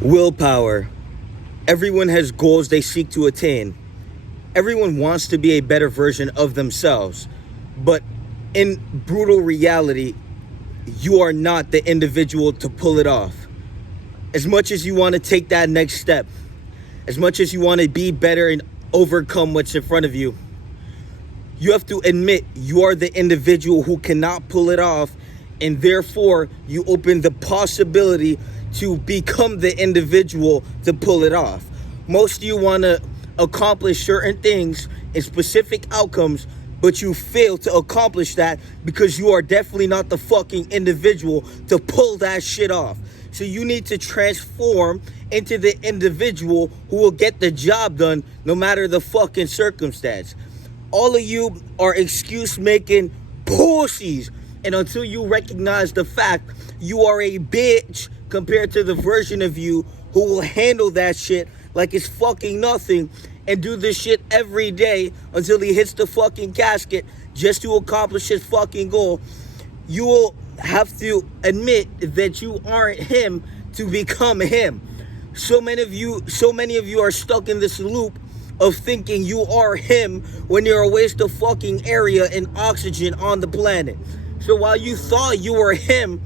Willpower. Everyone has goals they seek to attain. Everyone wants to be a better version of themselves. But in brutal reality, you are not the individual to pull it off. As much as you want to take that next step, as much as you want to be better and overcome what's in front of you, you have to admit you are the individual who cannot pull it off, and therefore you open the possibility to become the individual to pull it off. Most of you want to accomplish certain things and specific outcomes, but you fail to accomplish that because you are definitely not the fucking individual to pull that shit off. So you need to transform into the individual who will get the job done no matter the fucking circumstance. All of you are excuse-making pussies. And until you recognize the fact you are a bitch compared to the version of you who will handle that shit like it's fucking nothing and do this shit every day until he hits the fucking casket just to accomplish his fucking goal, you will have to admit that you aren't him to become him. So many of you are stuck in this loop of thinking you are him when you're a waste of fucking area and oxygen on the planet. So while you thought you were him,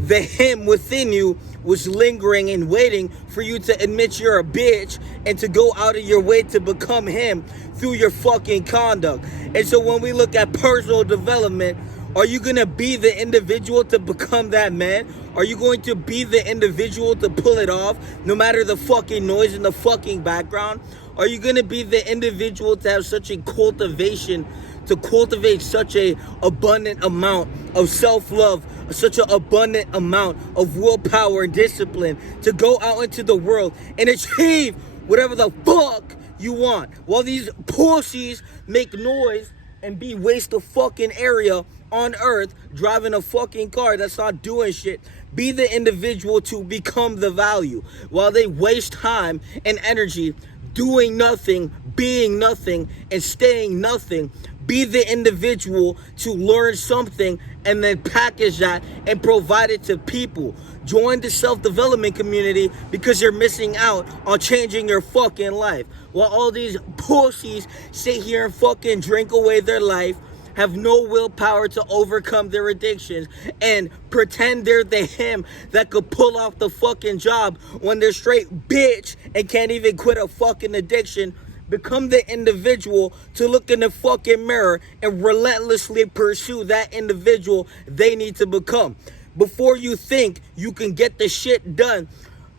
the him within you was lingering and waiting for you to admit you're a bitch and to go out of your way to become him through your fucking conduct. And so when we look at personal development, are you going to be the individual to become that man? Are you going to be the individual to pull it off no matter the fucking noise in the fucking background? Are you going to be the individual to have such a cultivation, to cultivate such a abundant amount of self-love, such an abundant amount of willpower and discipline to go out into the world and achieve whatever the fuck you want? While these pussies make noise and be waste of fucking area on earth driving a fucking car that's not doing shit. Be the individual to become the value. While they waste time and energy doing nothing, being nothing, and staying nothing, be the individual to learn something and then package that and provide it to people. Join the self-development community because you're missing out on changing your fucking life. While all these pussies sit here and fucking drink away their life, have no willpower to overcome their addictions, and pretend they're the him that could pull off the fucking job when they're straight bitch and can't even quit a fucking addiction. Become the individual to look in the fucking mirror and relentlessly pursue that individual they need to become. Before you think you can get the shit done,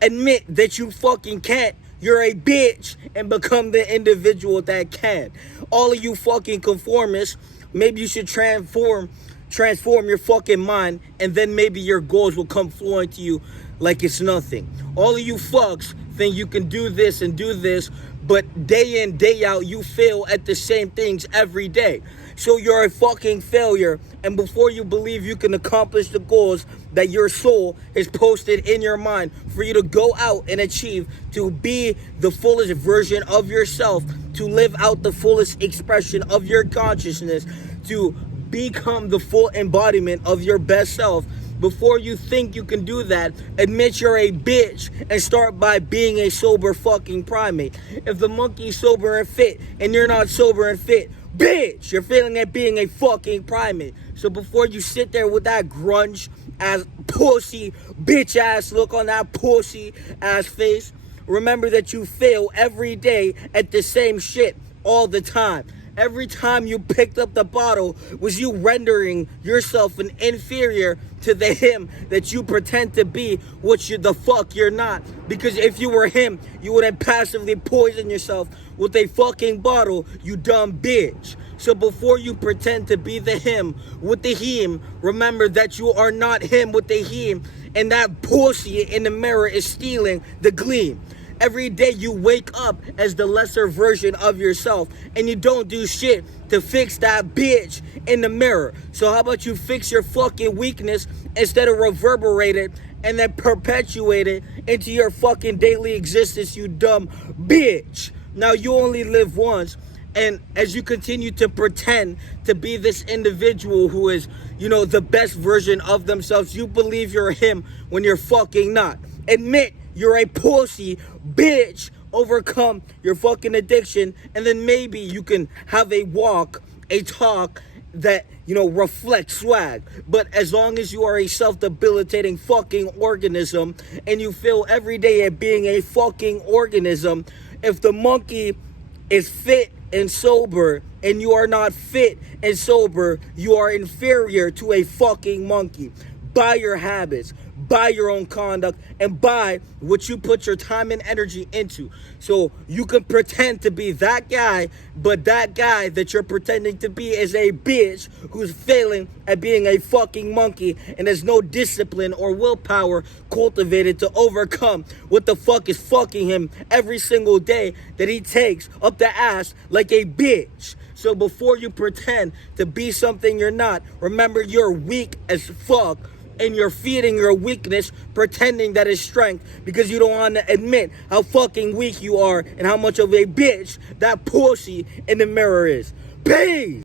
admit that you fucking can't. You're a bitch and become the individual that can. All of you fucking conformists, maybe you should transform your fucking mind, and then maybe your goals will come flowing to you like it's nothing. All of you fucks think you can do this and do this, but day in, day out, you fail at the same things every day. So you're a fucking failure, and before you believe you can accomplish the goals that your soul is posted in your mind for you to go out and achieve, to be the fullest version of yourself, to live out the fullest expression of your consciousness, to become the full embodiment of your best self. Before you think you can do that, admit you're a bitch and start by being a sober fucking primate. If the monkey's sober and fit and you're not sober and fit, bitch, you're failing at being a fucking primate. So before you sit there with that grunge ass pussy bitch ass look on that pussy ass face, remember that you fail every day at the same shit all the time. Every time you picked up the bottle was you rendering yourself an inferior to the him that you pretend to be, which the fuck you're not. Because if you were him, you wouldn't passively poison yourself with a fucking bottle, you dumb bitch. So before you pretend to be the him with the him, remember that you are not him with the him, and that pussy in the mirror is stealing the gleam. Every day you wake up as the lesser version of yourself, and you don't do shit to fix that bitch in the mirror. So how about you fix your fucking weakness instead of reverberate it and then perpetuate it into your fucking daily existence, you dumb bitch. Now you only live once, and as you continue to pretend to be this individual who is, the best version of themselves, you believe you're him when you're fucking not. Admit you're a pussy, bitch. Overcome your fucking addiction, and then maybe you can have a walk, a talk that, reflects swag. But as long as you are a self-debilitating fucking organism and you feel every day at being a fucking organism, if the monkey is fit and sober and you are not fit and sober, you are inferior to a fucking monkey. By your habits, by your own conduct, and by what you put your time and energy into. So you can pretend to be that guy, but that guy that you're pretending to be is a bitch who's failing at being a fucking monkey and has no discipline or willpower cultivated to overcome what the fuck is fucking him every single day that he takes up the ass like a bitch. So before you pretend to be something you're not, remember you're weak as fuck. And you're feeding your weakness, pretending that is strength, because you don't want to admit how fucking weak you are and how much of a bitch that pussy in the mirror is. Peace!